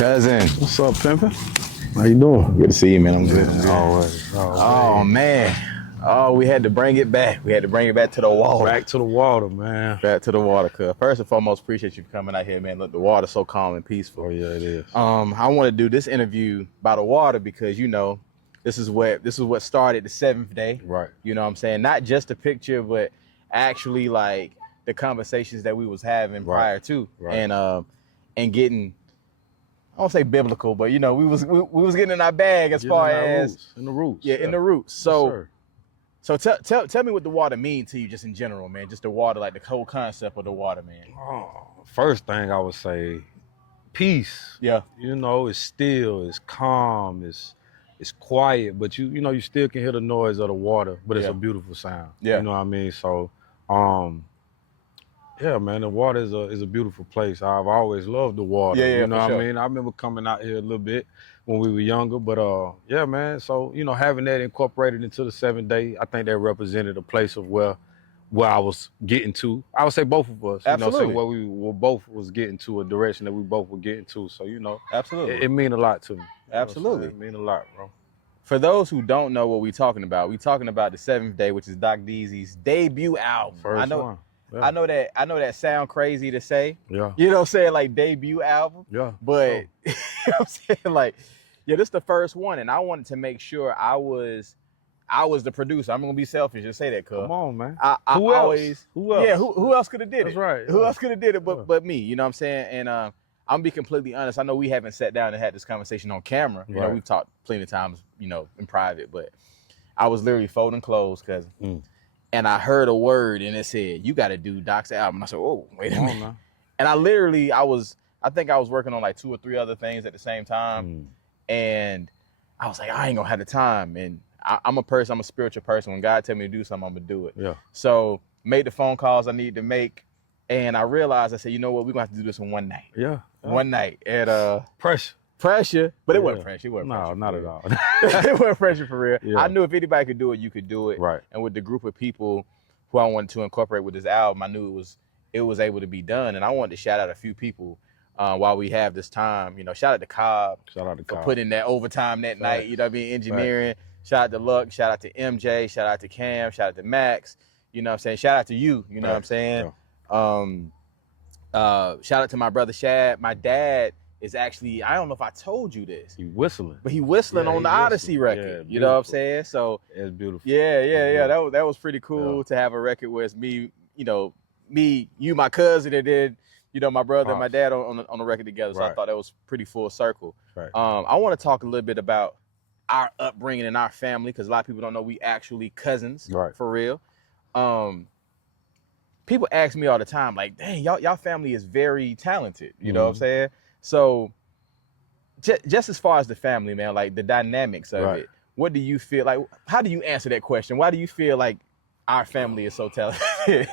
Cousin. What's up, pimpin'? How you doing? Good to see you, man. I'm good. Always. Oh, man. Oh, we had to bring it back. We had to bring it back to the water. Back to the water, man. Back to the water, cuz. First and foremost, appreciate you for coming out here, man. Look, the water's so calm and peaceful. Oh, yeah, it is. I want to do this interview by the water because, you know, this is what started the seventh day. Right. You know what I'm saying? Not just a picture, but actually, like, the conversations that we was having prior to. Right. And getting, I won't say biblical, but, you know, we was getting in our bag as far as in the roots. Yeah, in the roots. So tell me what the water means to you just in general, man. Just the water, like the whole concept of the water, man. First thing I would say, peace. Yeah. You know, it's still, it's calm, it's quiet, but you know, you still can hear the noise of the water, but it's a beautiful sound. Yeah. You know what I mean? So yeah, man, the water is a beautiful place. I've always loved the water. Yeah, you know what sure. I mean? I remember coming out here a little bit when we were younger, but yeah, man. So, you know, having that incorporated into the 7th day, I think that represented a place of where I was getting to. I would say both of us, Absolutely. you know, where we were both was getting to, a direction that we both were getting to. So, you know, Absolutely. it mean a lot to me. Absolutely. It mean a lot, bro. For those who don't know what we're talking about the 7th day, which is Doc Deezy's debut album. First one. Yeah. I know that sound crazy to say. Yeah. You know what I'm saying? Like debut album. Yeah. But you know what I'm saying? Like, yeah, this is the first one. And I wanted to make sure I was the producer. I'm gonna be selfish and say that, cuz. Come on, man. Who else? Yeah, who else could have did it? That's right. Who else could have did it but me? You know what I'm saying? And I'm gonna be completely honest. I know we haven't sat down and had this conversation on camera. You know, we've talked plenty of times, you know, in private, but I was literally folding clothes, cousin. And I heard a word and it said, "You got to do Doc's album." And I said, "Oh, wait a minute." Man. And I think I was working on like 2 or 3 other things at the same time. And I was like, I ain't gonna have the time. And I'm a spiritual person. When God tell me to do something, I'm gonna do it. Yeah. So made the phone calls I needed to make. And I realized, I said, you know what, we're gonna have to do this in one night. Yeah. One night. And Pressure. But it wasn't pressure. It wasn't no, pressure. Not at all. It wasn't pressure for real. Yeah. I knew if anybody could do it, you could do it. Right. And with the group of people who I wanted to incorporate with this album, I knew it was able to be done. And I wanted to shout out a few people while we have this time. You know, shout out to Cobb. For putting that overtime that night, you know what I mean? Engineering. Right. Shout out to Luck. Shout out to MJ. Shout out to Cam. Shout out to Max. You know what I'm saying? Shout out to you. You know what I'm saying? Yeah. Shout out to my brother Shad. My dad is actually, I don't know if I told you this. He whistling. But he whistling on the Odyssey record. Yeah, you know what I'm saying? So it's beautiful. Yeah. That was pretty cool to have a record where it's me, you, my cousin, and then, you know, my brother and my dad on the record together. So I thought that was pretty full circle. Right. I want to talk a little bit about our upbringing and our family, because a lot of people don't know we actually cousins, for real. People ask me all the time, like, dang, y'all family is very talented. You know what I'm saying? So just as far as the family, man, like the dynamics of it, what do you feel like? How do you answer that question? Why do you feel like our family is so talented?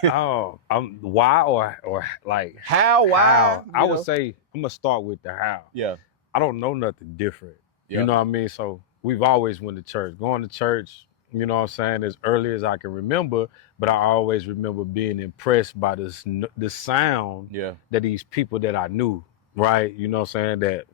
Why or like how? Why? How? I would say I'm gonna start with the how. Yeah. I don't know nothing different. You know what I mean? So we've always went to church. Going to church, you know what I'm saying, as early as I can remember, but I always remember being impressed by the sound that these people that I knew, right? You know what I'm saying? That,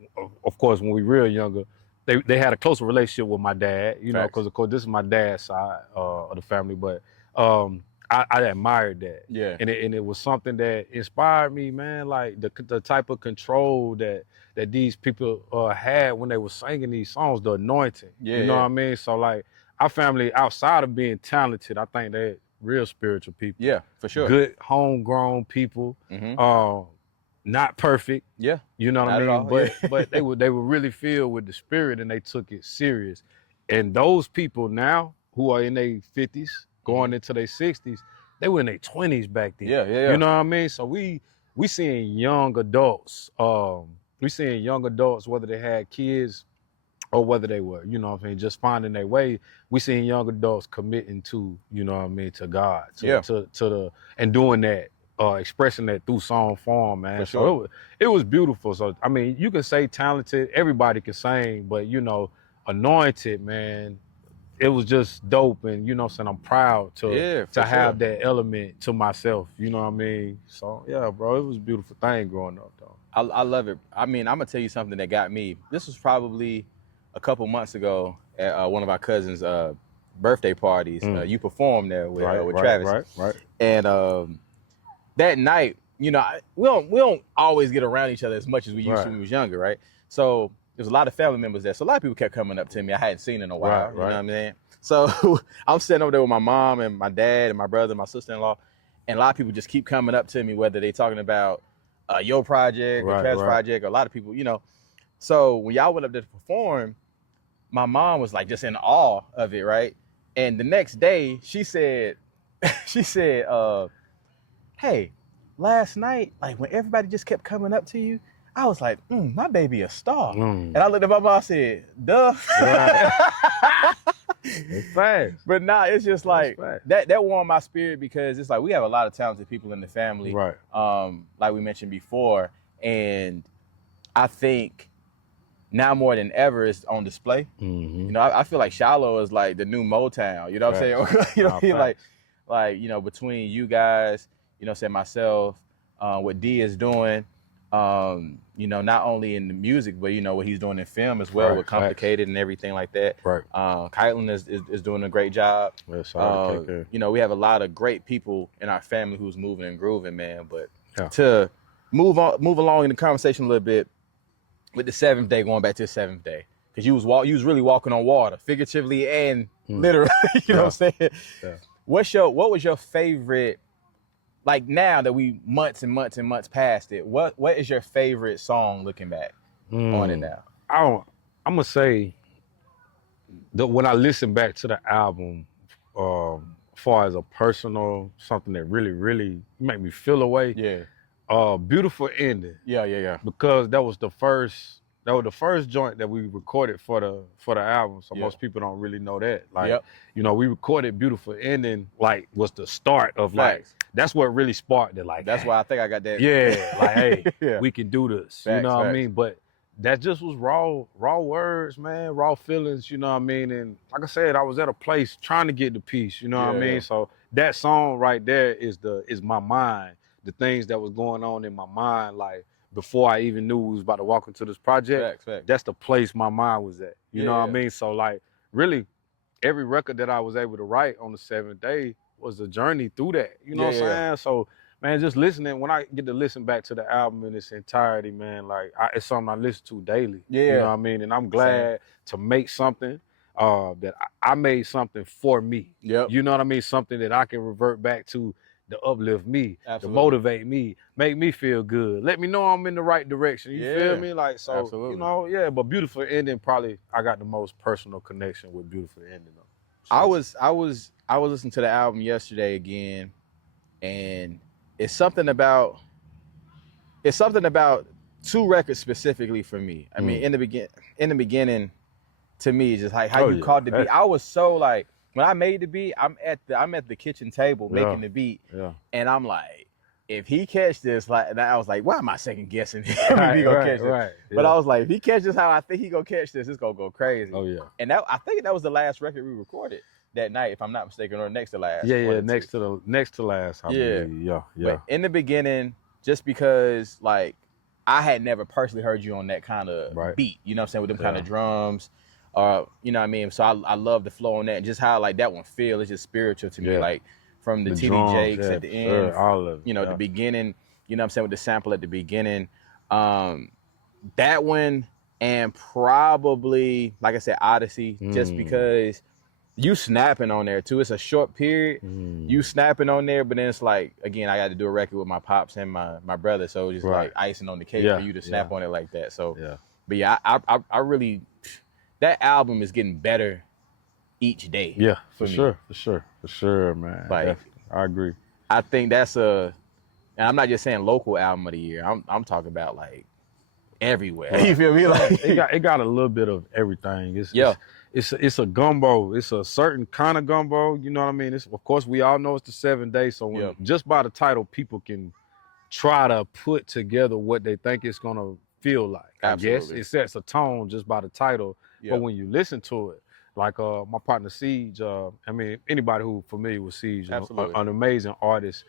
of course, when we were real younger, they had a closer relationship with my dad, you know, because, of course, this is my dad's side of the family, but I admired that. Yeah. And it was something that inspired me, man, like the type of control that these people had when they were singing these songs, the anointing. Yeah. You know what I mean? So, like, our family, outside of being talented, I think they're real spiritual people. Yeah, for sure. Good, homegrown people. Not perfect. Yeah. You know what I mean? But they were really filled with the spirit, and they took it serious. And those people now who are in their 50s, going into their 60s, they were in their 20s back then. Yeah. You know what I mean? So we seeing young adults. We seeing young adults, whether they had kids or whether they were, you know what I mean, just finding their way. We seeing young adults committing to, you know what I mean, to God. And doing that, expressing that through song form, man. For sure. So it was beautiful. So, I mean, you can say talented, everybody can sing, but, you know, anointed, man, it was just dope. And, you know what I'm saying, I'm proud to have that element to myself, you know what I mean? So, yeah, bro, it was a beautiful thing growing up, though. I love it. I mean, I'm gonna tell you something that got me. This was probably a couple months ago at one of our cousins' birthday parties. You performed there with Travis, right. And that night, you know, we don't always get around each other as much as we used to when we was younger, right? So there's a lot of family members there. So a lot of people kept coming up to me I hadn't seen in a while. You know what I'm saying? So I'm sitting over there with my mom and my dad and my brother and my sister-in-law, and a lot of people just keep coming up to me, whether they talking about your project or Travis' project, or a lot of people, you know. So when y'all went up there to perform, my mom was like just in awe of it, right? And the next day she said, hey, last night, like when everybody just kept coming up to you, I was like, my baby a star. And I looked at my mom and said, duh. It's fast. But nah, it's just like that warmed my spirit, because it's like we have a lot of talented people in the family, right? Like we mentioned before, and I think now more than ever it's on display. You know, I feel like Shallow is like the new Motown. You know what I'm saying? You know, like you know, between you guys, you know, say myself, what D is doing. You know, not only in the music, but you know what he's doing in film as well, with Complicated and everything like that. Kylan is doing a great job. You know, we have a lot of great people in our family who's moving and grooving, man. But to move along in the conversation a little bit with the seventh day, going back to the seventh day, because you was really walking on water, figuratively and literally. You know what I'm saying? What was your favorite? Like now that we months and months and months past it, what is your favorite song looking back on it now? I'm gonna say that when I listen back to the album, as far as a personal something that really make me feel away. Beautiful Ending. Yeah. Because that was the first joint that we recorded for the album. So most people don't really know that. Like, you know, we recorded Beautiful Ending, like was the start of like, that's what really sparked it. Like, that's why I think I got that. Yeah, like, hey, we can do this. You know what I mean? But that just was raw words, man, raw feelings, you know what I mean? And like I said, I was at a place trying to get the peace, you know what I mean? So that song right there is my mind, the things that was going on in my mind, like before I even knew we was about to walk into this project. That's the place my mind was at. You know what I mean? So like, really, every record that I was able to write on the seventh day was a journey through that. You know what I'm saying? So, man, just listening, when I get to listen back to the album in its entirety, man, like it's something I listen to daily. You know what I mean? And I'm glad to make something that I made something for me. You know what I mean? Something that I can revert back to uplift me, to motivate me, make me feel good, let me know I'm in the right direction. You feel me? Like, so, you know, but Beautiful Ending, probably I got the most personal connection with Beautiful Ending. So. I was listening to the album yesterday again, and it's something about two records specifically for me. I mean, in the beginning, to me, just like how you caught the beat. I was so like, when I made the beat, I'm at the kitchen table making the beat, and I'm like, if he catch this, like, and I was like, why am I second guessing him if he gonna catch it? But I was like, if he catches how I think he gonna catch this, it's gonna go crazy. And I think that was the last record we recorded that night, if I'm not mistaken, or next to last. Next to last. I believe. But in the beginning, just because like I had never personally heard you on that kind of beat, you know what I'm saying, with them kind of drums. You know what I mean? So I love the flow on that, and just how like that one feel. It's just spiritual to me, like from the TD Jakes at the end, all of it, you know, the beginning, you know what I'm saying, with the sample at the beginning. That one, and probably, like I said, Odyssey, just because you snapping on there too. It's a short period, you snapping on there, but then it's like, again, I got to do a record with my pops and my brother, so it's just like icing on the cake for you to snap on it like that. So, but yeah, I really, that album is getting better each day. Yeah, for sure, man. Like, I agree. I think that's and I'm not just saying local album of the year. I'm talking about like everywhere. You feel me? Like it got a little bit of everything. It's a gumbo. It's a certain kind of gumbo. You know what I mean? It's, of course, we all know it's the 7 days. So when, just by the title, people can try to put together what they think it's gonna feel like. I guess it sets a tone just by the title. But when you listen to it, like my partner Siege, I mean, anybody who's familiar with Siege, an amazing artist.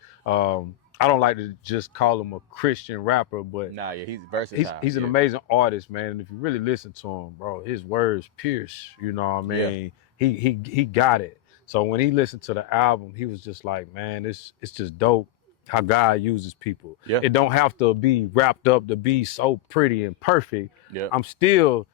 I don't like to just call him a Christian rapper, but nah, yeah, he's versatile. He's an amazing artist, man. And if you really listen to him, bro, his words pierce. You know what I mean? Yeah. He got it. So when he listened to the album, he was just like, man, it's just dope how God uses people. Yeah. It don't have to be wrapped up to be so pretty and perfect. Yeah. I'm still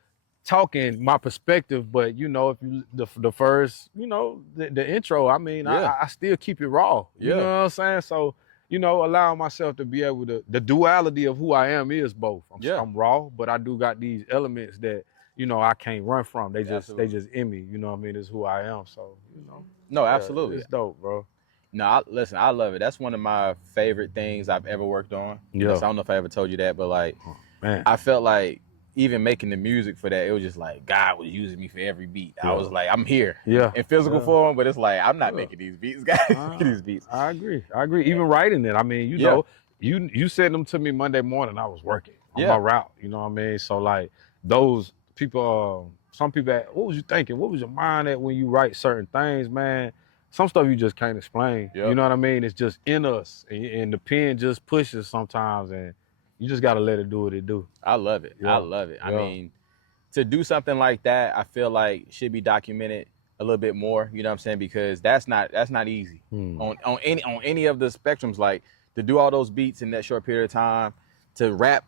talking my perspective, but you know, if you the first, you know, the intro, I mean, yeah. I still keep it raw. You know what I'm saying? So, you know, allowing myself to be able to, the duality of who I am is both. I'm raw, but I do got these elements that, you know, I can't run from. They just in me. You know what I mean? It's who I am. So, you know. No, absolutely. It's dope, bro. No, listen, I love it. That's one of my favorite things I've ever worked on. Yeah. I don't know if I ever told you that, but like, man, I felt like even making the music for that, it was just like God was using me for every beat. I was like, I'm here in physical form, but it's like I'm not making these beats, guys. These beats. I agree. Even writing it. I mean, you know, you sent them to me Monday morning. I was working on my route. You know what I mean? So like those people, some people, what was you thinking? What was your mind at when you write certain things, man? Some stuff you just can't explain. You know what I mean? It's just in us, and the pen just pushes sometimes, and you just got to let it do what it do. I love it. I love it. I mean, to do something like that, I feel like should be documented a little bit more. You know what I'm saying? Because that's not easy on any of the spectrums. Like to do all those beats in that short period of time, to rap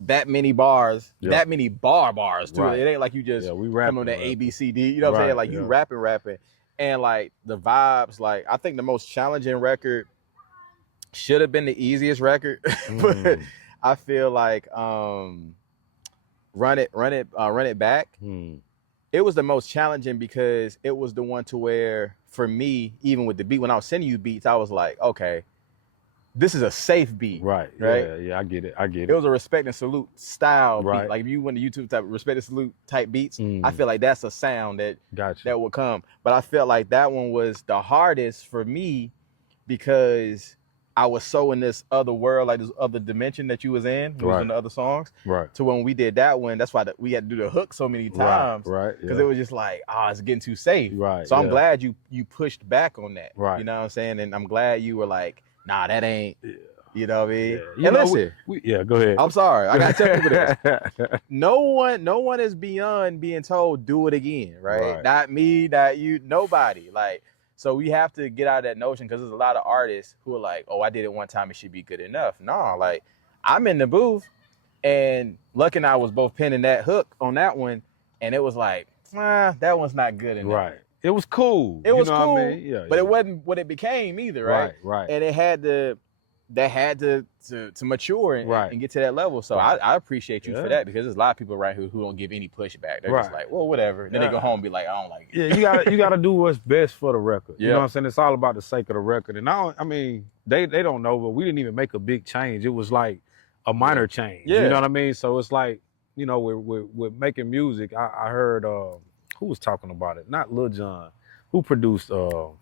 that many bars, that many bars too. Right. It ain't like you just come on that A B C D. You know what I'm saying? Like you rapping. And like the vibes, like I think the most challenging record should have been the easiest record, but I feel like Run It Back. It was the most challenging because it was the one to where for me, even with the beat, when I was sending you beats, I was like, okay, this is a safe beat. Right. Yeah, I get it. It was a respect and salute style beat. Like if you went to YouTube type respect and salute type beats, I feel like that's a sound that would come. But I felt like that one was the hardest for me because I was so in this other world, like this other dimension that you was in, was in the other songs. Right. So when we did that one, that's why we had to do the hook so many times. Right. Because it was just like, it's getting too safe. Right. So I'm glad you pushed back on that. Right. You know what I'm saying? And I'm glad you were like, nah, that ain't, you know what I mean? Yeah. And listen, go ahead. I'm sorry. I got to tell people this. No one is beyond being told, do it again, right? Not me, not you, nobody. Like, so we have to get out of that notion because there's a lot of artists who are like, oh, I did it one time, it should be good enough. No, like, I'm in the booth, and Luck and I was both penning that hook on that one, and it was like, that one's not good enough. Right. It was cool. It was cool, I mean? But it wasn't what it became either, right? Right. And it had to mature and get to that level. So I appreciate you for that because there's a lot of people right who don't give any pushback. They're just like, well, whatever. Then they go home and be like, I don't like it. Yeah, you gotta do what's best for the record. You know what I'm saying? It's all about the sake of the record. And I mean, they don't know, but we didn't even make a big change. It was like a minor change. Yeah. You know what I mean? So it's like, you know, we're making music. I heard who was talking about it? Not Lil Jon. Who produced Lil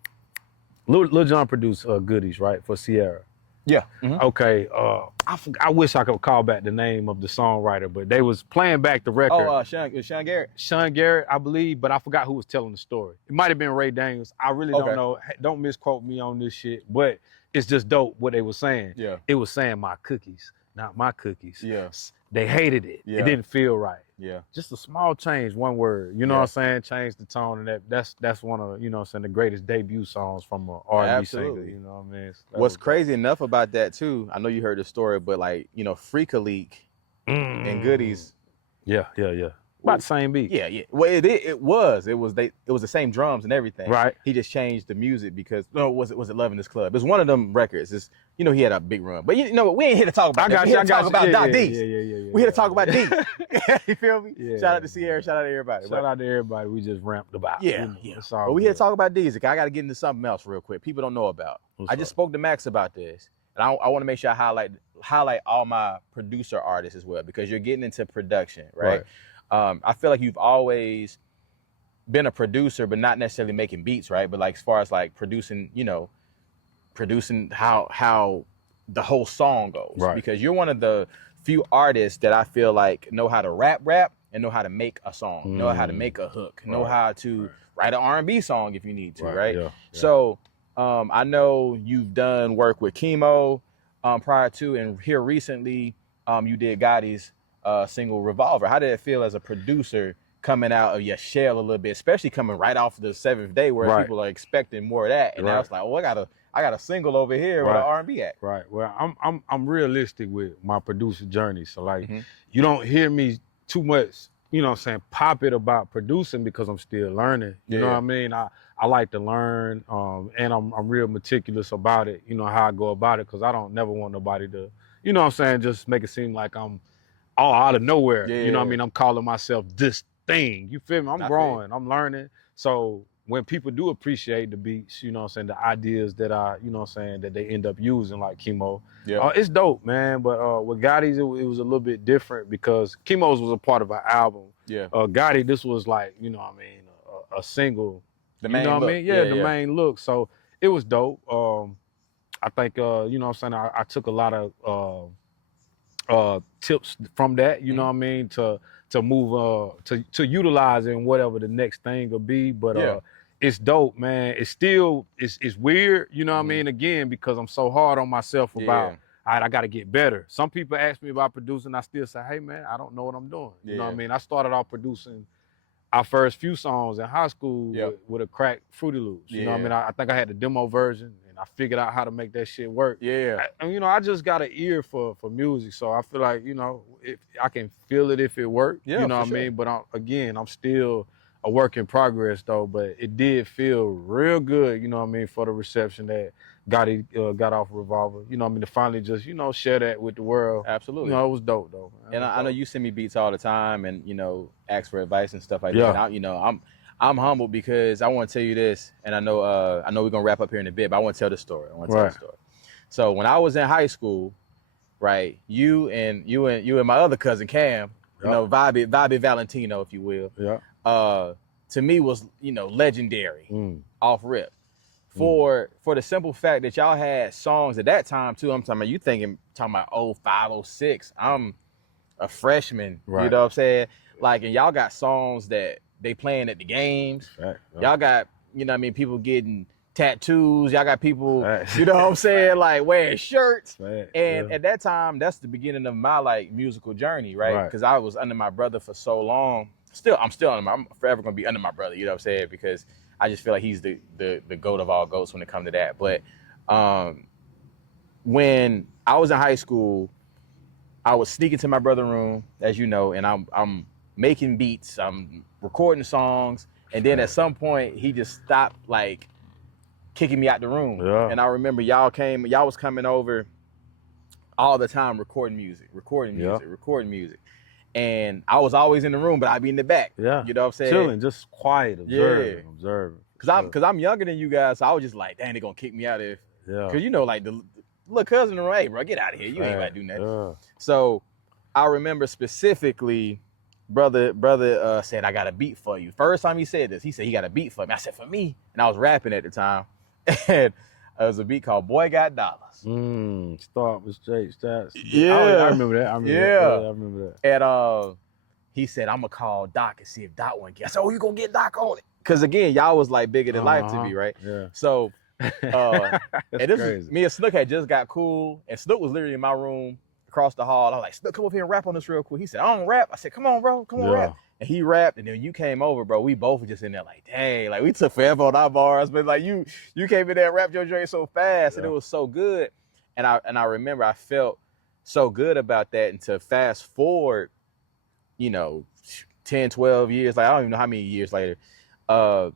Jon produced Goodies, right? For Sierra. Yeah. Okay. I wish I could call back the name of the songwriter, but they was playing back the record. Oh, Sean Garrett. Sean Garrett, I believe, but I forgot who was telling the story. It might have been Ray Daniels. I really don't know. Don't misquote me on this shit, but it's just dope what they were saying. Yeah. It was saying my cookies, not my cookies. Yeah. They hated it. Yeah. It didn't feel right. Yeah. Just a small change, one word. You know what I'm saying? Change the tone, and that's one of, you know what I'm saying, the greatest debut songs from an R&B singer. You know what I mean? What's crazy enough about that too, I know you heard the story, but like, you know, Freak a Leak and Goodies. Yeah. About the same beat. Yeah. Well, it was the same drums and everything. Right. He just changed the music because was it Love in This Club? It was one of them records. It's, you know, he had a big run. But you know, we ain't here to talk about that. We here to talk about Doc Deezy. We here to talk about D. You feel me? Yeah, shout out to Sierra. Shout out to everybody. Shout out to everybody. We just ramped about. Yeah. But we here to talk about Deezy. I got to get into something else real quick. People don't know about. I just spoke to Max about this, and I want to make sure I highlight all my producer artists as well because you're getting into production, right? I feel like you've always been a producer, but not necessarily making beats, right? But like as far as like producing, you know, how the whole song goes, right? Because you're one of the few artists that I feel like know how to rap and know how to make a song, know how to make a hook, know how to write an R&B song if you need to, right? Yeah. So I know you've done work with Chemo. prior to, and here recently, you did Gotti's single Revolver. How did it feel as a producer coming out of your shell a little bit, especially coming right off the 7th Day where people are expecting more of that, and now it's like, oh, I got a single over here with an R&B act. Right. Well, I'm realistic with my producer journey, so like you don't hear me too much, you know what I'm saying, pop it about producing because I'm still learning. You know what I mean? I like to learn, and I'm real meticulous about it, you know, how I go about it, because I don't never want nobody to, you know what I'm saying, just make it seem like I'm all out of nowhere. You know what I mean? I'm calling myself this thing. You feel me? I'm growing, I'm learning. So when people do appreciate the beats, you know what I'm saying, the ideas that you know what I'm saying, that they end up using, like Chemo, it's dope, man. But with Gotti's, it was a little bit different because Chemo's was a part of an album. Gotti, this was like, you know what I mean, a single. The main look. I mean? The main look. So it was dope. I think, you know what I'm saying, I took a lot of tips from that, you know what I mean, to move, to utilize in whatever the next thing will be. But it's dope, man. It's still, it's weird, you know what I mean, again, because I'm so hard on myself about, all right, I got to get better. Some people ask me about producing, I still say, hey, man, I don't know what I'm doing. You know what I mean? I started off producing our first few songs in high school with a cracked Fruity Loops. You know what I mean? I think I had the demo version, and I figured out how to make that shit work. And, you know, I just got an ear for music, so I feel like, you know, if I can feel it if it worked, you know what I mean? But I'm still a work in progress, though, but it did feel real good, you know what I mean, for the reception that Gotti got off Revolver, you know what I mean, to finally just, you know, share that with the world. Absolutely. You know, it was dope, though, man. And I know you send me beats all the time and, you know, ask for advice and stuff like that. And you know, I'm humbled because I want to tell you this, and I know we're going to wrap up here in a bit, but I want to tell the story. So when I was in high school, right, you and my other cousin Cam, you know, Bobby Valentino, if you will, to me was, you know, legendary off rip. For the simple fact that y'all had songs at that time too. I'm talking about 05, 06. I'm a freshman, you know what I'm saying? Like, and y'all got songs that they playing at the games. Y'all got, you know what I mean, people getting tattoos. Y'all got people, you know what I'm saying, like wearing shirts. And at that time, that's the beginning of my like musical journey, right? Because I was under my brother for so long. I'm forever gonna be under my brother, you know what I'm saying? Because I just feel like he's the GOAT of all GOATs when it comes to that. But when I was in high school, I was sneaking to my brother's room, as you know, and I'm making beats, I'm recording songs, and then at some point he just stopped like kicking me out the room. And I remember y'all was coming over all the time recording music. And I was always in the room, but I'd be in the back. You know what I'm saying? Chilling, just quiet, observing. Cause I'm younger than you guys, so I was just like, dang, they gonna kick me out of Cause you know, like the little cousin, hey, bro, get out of here. You ain't about to do nothing. So I remember specifically, brother said, I got a beat for you. First time he said this, he said he got a beat for me. I said, for me? And I was rapping at the time. And it was a beat called Boy Got Dollars. Start with straight stats. I remember that. I remember that. And he said, I'm gonna call Doc and see if Doc want to get. I said, oh, you gonna get Doc on it? Cause again, y'all was like bigger than life to me, right? So and this was, me and Snook had just got cool, and Snook was literally in my room across the hall. I was like, Snook, come over here and rap on this real quick. He said, I don't rap. I said, come on, bro, come on, rap. And he rapped, and then you came over, bro. We both were just in there like, dang, like we took forever on our bars, but like you came in there and rapped your joint so fast, and it was so good. And I remember I felt so good about that. And to fast forward, you know, 10, 12 years, like I don't even know how many years later, to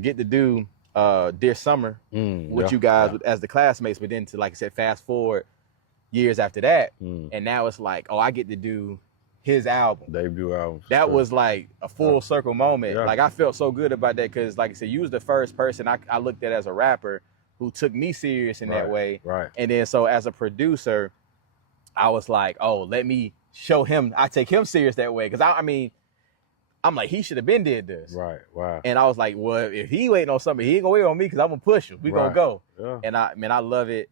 get to do Dear Summer with you guys as the classmates, but then to, like I said, fast forward years after that, and now it's like, oh, I get to do his debut album. That was like a full circle moment. Like I felt so good about that because, like I said, you was the first person I looked at as a rapper who took me serious in that way. And then so as a producer, I was like, oh, let me show him, I take him serious that way. Because I'm like, he should have been did this. And I was like, well, if he waiting on something, he ain't gonna wait on me because I'm gonna push him. We gonna go. And I love it.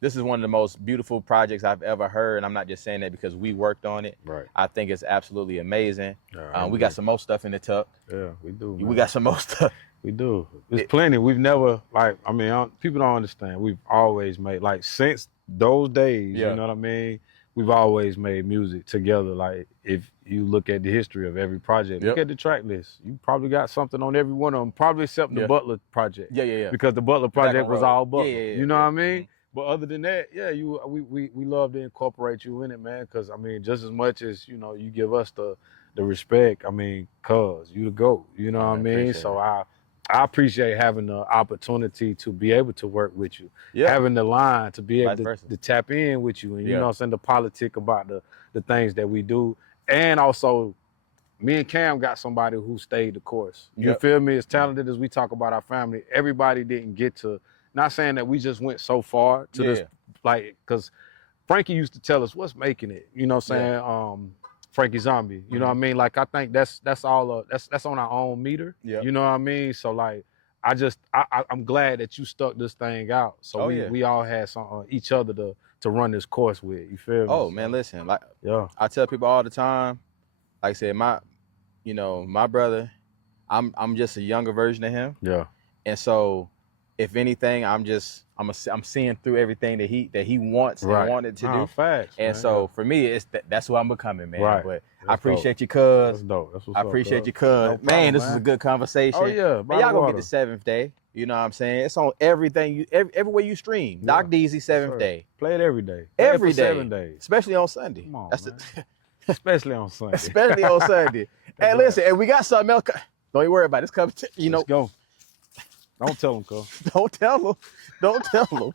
this is one of the most beautiful projects I've ever heard. And I'm not just saying that because we worked on it. Right. I think it's absolutely amazing. Yeah, we got some more stuff in the tuck. Yeah, we do. Man. We got some more stuff. We do. There's plenty. We've never, like, I mean, people don't understand. We've always made, like, since those days, you know what I mean? We've always made music together. Like, if you look at the history of every project, look at the track list. You probably got something on every one of them, probably except the Butler project. Yeah. Because the Butler project was all Butler. Yeah. You know what I mean? But other than that, we love to incorporate you in it, man. Because, I mean, just as much as, you know, you give us the respect, I mean, cuz you the GOAT. You know what I mean? So I appreciate having the opportunity to be able to work with you, having the line to be able to tap in with you, and you know what I'm saying, the politic about the things that we do. And also, me and Cam got somebody who stayed the course. You feel me? As talented as we talk about our family, everybody didn't get to, not saying that we just went so far to this, like, because Frankie used to tell us what's making it, you know what I'm saying? Frankie Zombie, you know what I mean? Like, I think that's all that's on our own meter. You know what I mean? So like, I'm glad that you stuck this thing out. So we all had some each other to run this course with. You feel me? Oh man, listen, like I tell people all the time, like I said, my brother, I'm just a younger version of him. Yeah. And so if anything, I'm seeing through everything that he wants and wanted to do. Facts, and man, so for me, that's who I'm becoming, man. Right. But That's I appreciate you, cuz. That's dope. That's what's I up, appreciate cuz. you, cuz. No problem, man, this is a good conversation. Oh yeah, man, y'all gonna get the 7th day. You know what I'm saying? It's on everything, everywhere you stream. Doc Deezy 7th day. Play it every day. Every day. 7 days. Especially on Sunday. Come on, man. Especially on Sunday. Especially on Sunday. And listen, and we got something else. Don't you worry about it. It's coming. Let's go. Don't tell them, cuz. Don't tell them. Don't tell them.